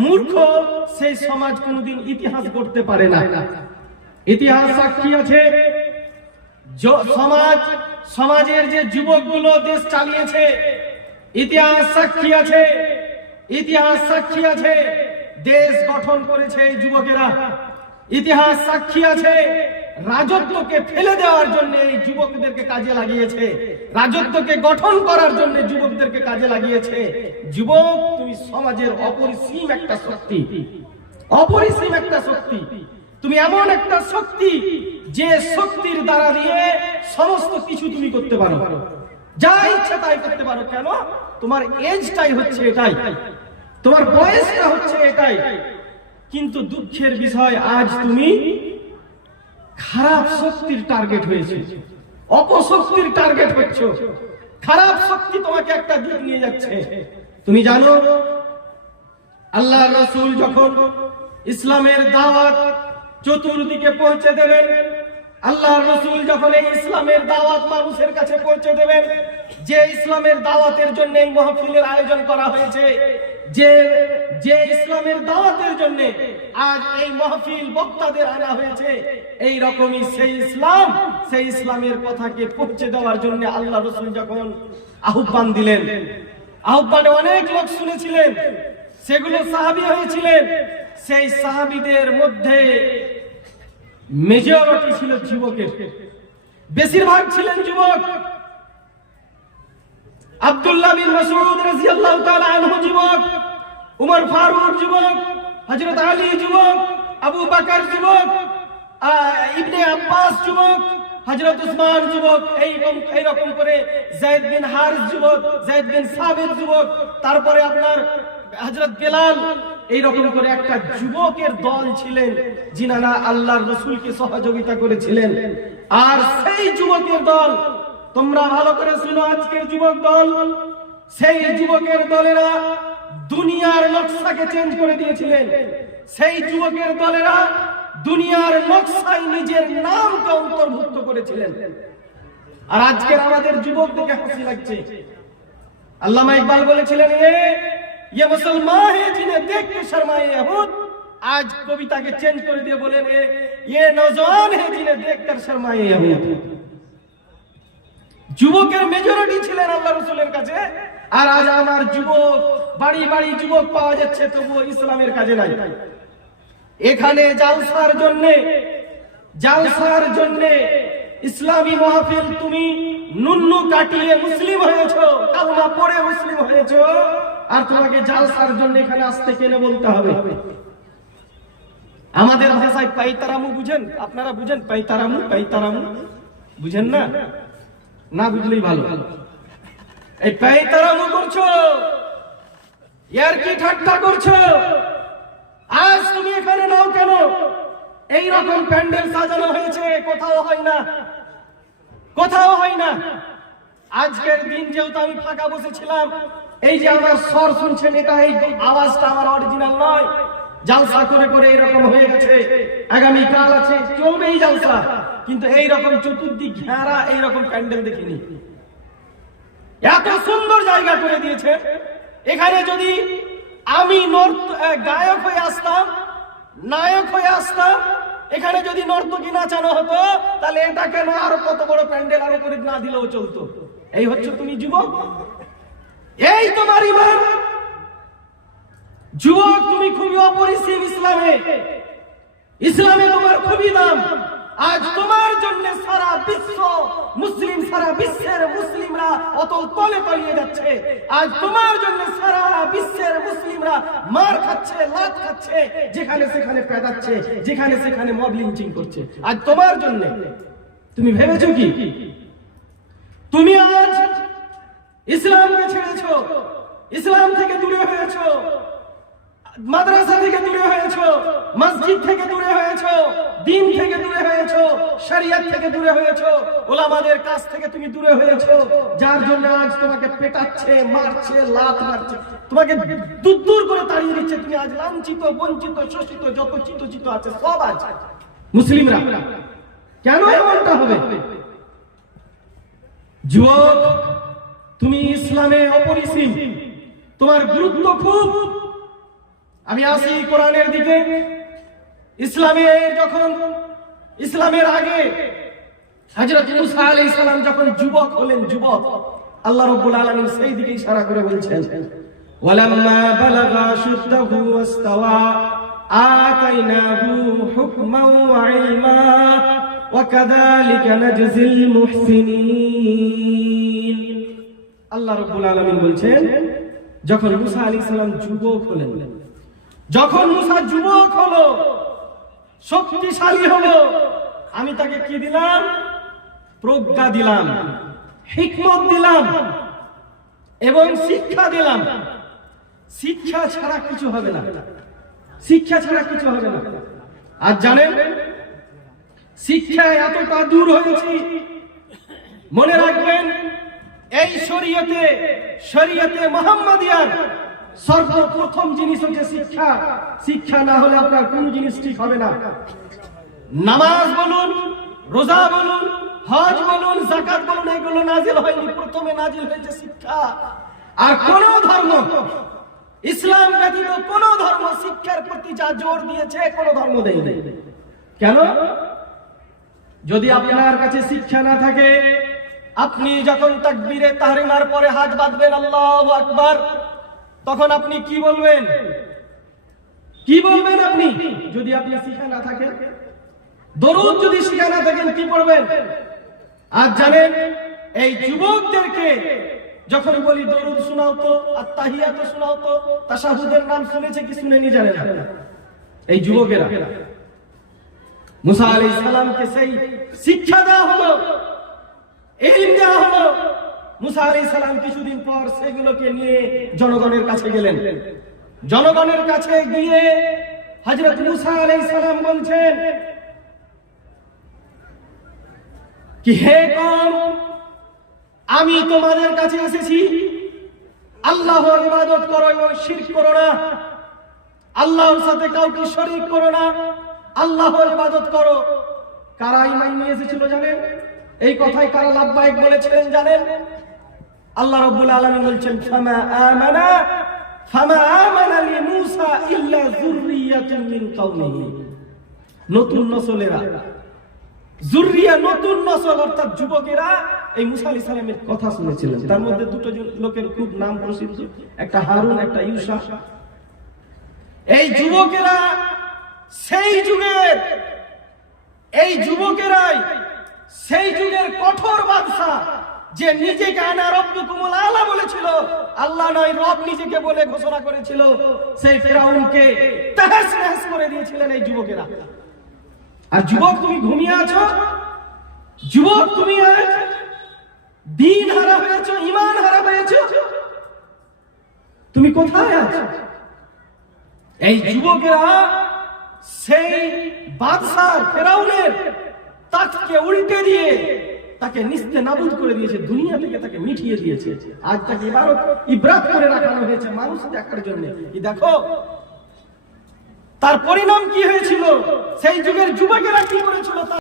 মূর্খ, সেই সমাজ কোনোদিন ইতিহাস করতে পারে না। ইতিহাস সাক্ষী আছে সমাজ, সমাজের যে যুবকগুলো দেশ চালিয়েছে, ইতিহাস সাক্ষী আছে, ইতিহাস সাক্ষী আছে, দেশ গঠন করেছে এই যুবকেরা। ইতিহাস সাক্ষী আছে রাজত্বকে ফেলে দেওয়ার জন্য এই যুবকদেরকে কাজে লাগিয়েছে। রাজত্বকে গঠন করার জন্য যুবকদেরকে কাজে লাগিয়েছে। যুবক, তুমি সমাজের অপরিসীম একটা শক্তি। অপরিসীম একটা শক্তি। তুমি এমন একটা শক্তি যে শক্তির দ্বারা দিয়ে সমস্ত কিছু তুমি করতে পারো। যা ইচ্ছা তাই করতে পারো। কেন? তোমার এজটাই হচ্ছে এটাই। তোমার বয়সটা হচ্ছে এটাই। কিন্তু দুঃখের বিষয়, আজ তুমি খারাপ শক্তির টার্গেট হয়েছে। অপশক্তির টার্গেট হচ্ছ। খারাপ শক্তি তোমাকে একটা দিক নিয়ে যাচ্ছে। তুমি জানো আল্লাহ রসুল যখন ইসলামের দাওয়াত চতুর্দিকে পৌঁছে দেবেন আল্লাহ রসুল যখন এই ইসলামের দাওয়াত মানুষের কাছে পৌঁছে দেবেন, যে ইসলামের দাওয়াতের জন্য এই মহফিলের আয়োজন করা হয়েছে, যে যে ইসলামের দাওয়াতের জন্য আজ এই মহফিল বক্তাদের আনা হয়েছে, এই রকমই সেই ইসলাম, সেই ইসলামের কথাকে পৌঁছে দেওয়ার জন্য আল্লাহ রসুল যখন আহ্বান দিলেন, আহ্বানে অনেক লোক শুনেছিলেন, সেগুলো সাহাবি হয়েছিলেন, সেই সাহাবিদের মধ্যে মেজরিটি ছিল যুবকের। বেশিরভাগ ছিলেন যুবক। আব্দুল্লাহ বিন মাসউদ রাদিয়াল্লাহু তাআলা আনহু যুবক। উমর ফারুক যুবক, হযরত আলী যুবক, আবু বকর যুবক ইবনে আব্বাস যুবক হজরত উসমান যুবক, এই রকম করে যায়েদ বিন হারিস যুবক, যায়েদ বিন সাবিত যুবক, তারপরে আপনার হজরত বেলাল, এই রকম করে একটা যুবকের দল ছিলেন, যিনারা আল্লাহর রসুলকে সহযোগিতা করেছিলেন। আর সেই যুবকের দল, তোমরা ভালো করে শুনো আজকের যুবক দল, সেই যুবকের দলেরা দুনিয়ার নকশাকে চেঞ্জ করে দিয়েছিলেন সেই যুবকের দলেরা দুনিয়ার নকশায় নিজের নামকে অন্তর্ভুক্ত করেছিলেন আর আজকের আমাদের যুবকদেরকে হাসি লাগছে अल्लामा इकबाल বলেছিলেন এ ये मुसलमान है जिन्हें देख के शर्माए यहूद आज কবিতাকে চেঞ্জ করে দিয়ে বলেন এ ये नौजवान है जिन्हें देखकर शर्माए यहूद যুবকের মেজরিটি ছিলেন আল্লাহ রসুলের কাছে আর আজ আমার যুবক বাড়ি বাড়ি যুবক পাওয়া যাচ্ছে, তবুও ইসলামের কাজে নাই। এখানে জালসার জন্য জালসার জন্য ইসলামী মাহফিল তুমি নুন্নু কাটিয়ে মুসলিম হয়েছো, কালমা পড়ে মুসলিম হয়েছো, আর তোমাকে জালসার জন্য এখানে আসতে কেনে বলতে হবে? আমাদের ভাষায় পাইতারামু বুঝেন? আপনারা বুঝেন পাইতারামু পাইতারামু? বুঝেন না? না বুঝলেই ভালো। এই পাইতারামু করছ? ইয়ার কি ঠাট্টা করছ? আজ তুমি এখানে নাও কেন? এই রকম প্যান্ডেল সাজানো হয়েছে, কোথাও হয় না। কোথাও হয় না। আজকের দিন যেহেতু আমি ফাঁকা বসেছিলাম, এই যে আমার স্বর শুনছেন এটা এই আওয়াজটা আমার অরিজিনাল নয়। জালসা করে করে এরকম হয়ে গেছে। আগামী কাল আছে চলবে এই জালসা। কিন্তু এই রকম চতুর্দিক ঘেরা এই রকম প্যান্ডেল দেখিনি। এত সুন্দর জায়গা করে দিয়েছে। এখানে যদি আমি গায়ক হয়ে আসতাম, নায়ক হয়ে আসতাম, এখানে যদি নর্তকী নাচানো হতো, তাহলে এটা কেন আরও কত বড় প্যান্ডেল আরও করে না দিলেও চলতো? এই হচ্ছে তুমি যুবক? এই তোমার ইমান যুবক, তুমি খুবই অপরিসীম ইসলামে। ইসলামে তোমার খুবই দাম। আজ তোমার জন্য সারা বিশ্ব মুসলিম, সারা বিশ্বের মুসলিমরা অতল তলে তলিয়ে যাচ্ছে। আজ তোমার জন্য সারা বিশ্বের মুসলিমরা মার খাচ্ছে, লাত খাচ্ছে, যেখানে সেখানে পেদাচ্ছে, যেখানে সেখানে মব লিঞ্চিং করছে। আজ তোমার জন্য, তুমি ভেবেছো কি? তুমি আজ ইসলামকে ছেড়েছো, ইসলাম থেকে দূরে হয়েছো, মাদ্রাসা থেকে দূরে হয়েছো, মসজিদ থেকে দূরে হয়েছো দিন থেকে দূরে হয়েছো, শরিয়ত থেকে দূরে হয়েছো, ওলামাদের কাছ থেকে তুমি দূরে হয়েছো, যার জন্য আজ তোমাকে পেটাচ্ছে, মারছে, লাত মারছে, তোমাকে দূর দূর করে তাড়িয়ে দিচ্ছে, তুমি আজ লাঞ্ছিত, বঞ্চিত, শোষিত যত চিত চিত আছে, সব আজ। মুসলিমরা, কেন এমনটা হবে? যুবক, তুমি ইসলামে অপরিসীম, তোমার গুরুত্ব খুব। আমি আসি কোরআনের দিকে। ইসলামের যখন, ইসলামের আগে হযরত মুসা আলাইহিস সালাম যখন যুবক হলেন, যুবক, আল্লাহ রাব্বুল আলামিন সেই দিকে ইশারা করে বলছেন আল্লাহ বলছেন, যখন মুসা যুবক হলেন, যখন মুসা যুবক হলো শক্তিশালী হলো। আমি তাকে কি দিলাম? প্রজ্ঞা দিলাম, হিকমত দিলাম এবং শিক্ষা দিলাম। শিক্ষা ছাড়া কিছু হবে না। শিক্ষা ছাড়া কিছু হবে না। আর জানেন, শিক্ষায় এতটা দূর হয়েছি, মনে রাখবেন, এই শরীয়তে শরীয়তে মোহাম্মদিয়ার সর্বপ্রথম জিনিস হচ্ছে শিক্ষা। শিক্ষা না হলে আপনার কোন জিনিস ঠিক হবে না। নামাজ বলুন, রোজা বলুন, হজ বলুন জাকাত বলুন, এগুলো নাজিল হয়নি। প্রথমে নাজিল হয়েছে শিক্ষা। আর কোন ধর্ম, ইসলাম ব্যতীত কোন ধর্ম শিক্ষার প্রতি যা জোর দিয়েছে, কোন ধর্ম দেয়নি। কেন? যদি আপনার কাছে শিক্ষা না থাকে, আপনি যখন তাকবীরে তাহরিমার পরে হাত বাঁধবেন, আল্লাহু আকবার তখন আপনি কি বলবেন? কি বলবেন আপনি? যদি আপনি শিখা না থাকে দরুদ যদি শিখা না থাকেন, কি পড়বেন? আর জানেন, এই যুবকদেরকে যখন বলি দরুদ শোনাও তো, আর তাহিয়াত শোনাও তো, তাশাহুদের নাম শুনেছে কি শুনেনি জানেন না এই যুবকেরা। মুসা আলাইহিস সালামকে সেই শিক্ষা দেওয়া হলো ইলম দেওয়া হলো মুসা আলাইহিস সালাম কিছুদিন পর সেগুলোকে নিয়ে জনগণের কাছে গেলেন। জনগণের কাছে গিয়ে হযরত মুসা আলাইহিস সালাম বলছেন, কি হে কম আমি তোমাদের কাছে এসেছি। আল্লাহর ইবাদত করো এবং শিরক করো না। আল্লাহর সাথে কাউকে শরীক করো না। আল্লাহর ইবাদত করো। কারা ইমান নিয়ে এসেছিল জানেন? এই কথাই কারা লাভবাহিক বলেছিলেন জানেন? আল্লাহ রাব্বুল আলামিন বলছেন, ফামা আমানা ফামা আমানা লি মূসা ইল্লা যুররিয়াতুন মিন কওমিহি। নতুন নসলেরা জুরিয়া নতুন নসল, অর্থাৎ যুবকেরা এই মুসা আলাইহিস সালামের কথা শুনেছিলেন। তার মধ্যে দুটো লোকের খুব নাম প্রসিদ্ধ, একটা হারুন, একটা ইউসা। এই যুবকেরা সেই যুগের, এই যুবকেরাই সেই যুগের কঠোর বাদশা যে নিজেকে আনা রব্বুকুমুল আলা বলেছিল, আল্লাহ নয়, রব নিজেকে বলে ঘোষণা করেছিল, সেই ফেরাউনকে করে দিয়েছিলেন এই যুবকেরা। আর যুবক, তুমি ঘুমিয়ে আছো? যুবক, তুমি দিন হারা হয়েছো ইমান হারা হয়েছো? তুমি কোথায় আছো? এই যুবকেরা সেই বাদশাহ ফেরাউনের তাকে উল্টে দিয়ে তাকে নিস্তে নাবুদ করে দিয়েছে, দুনিয়া থেকে তাকে মিটিয়ে দিয়েছে। আজ তাকে ইবারত ইব্রাত করে রাখানো হয়েছে মানুষ দেখার জন্য। দেখো, তার পরিণাম কি হয়েছিল? সেই যুগের যুবকেরা কি করেছিল?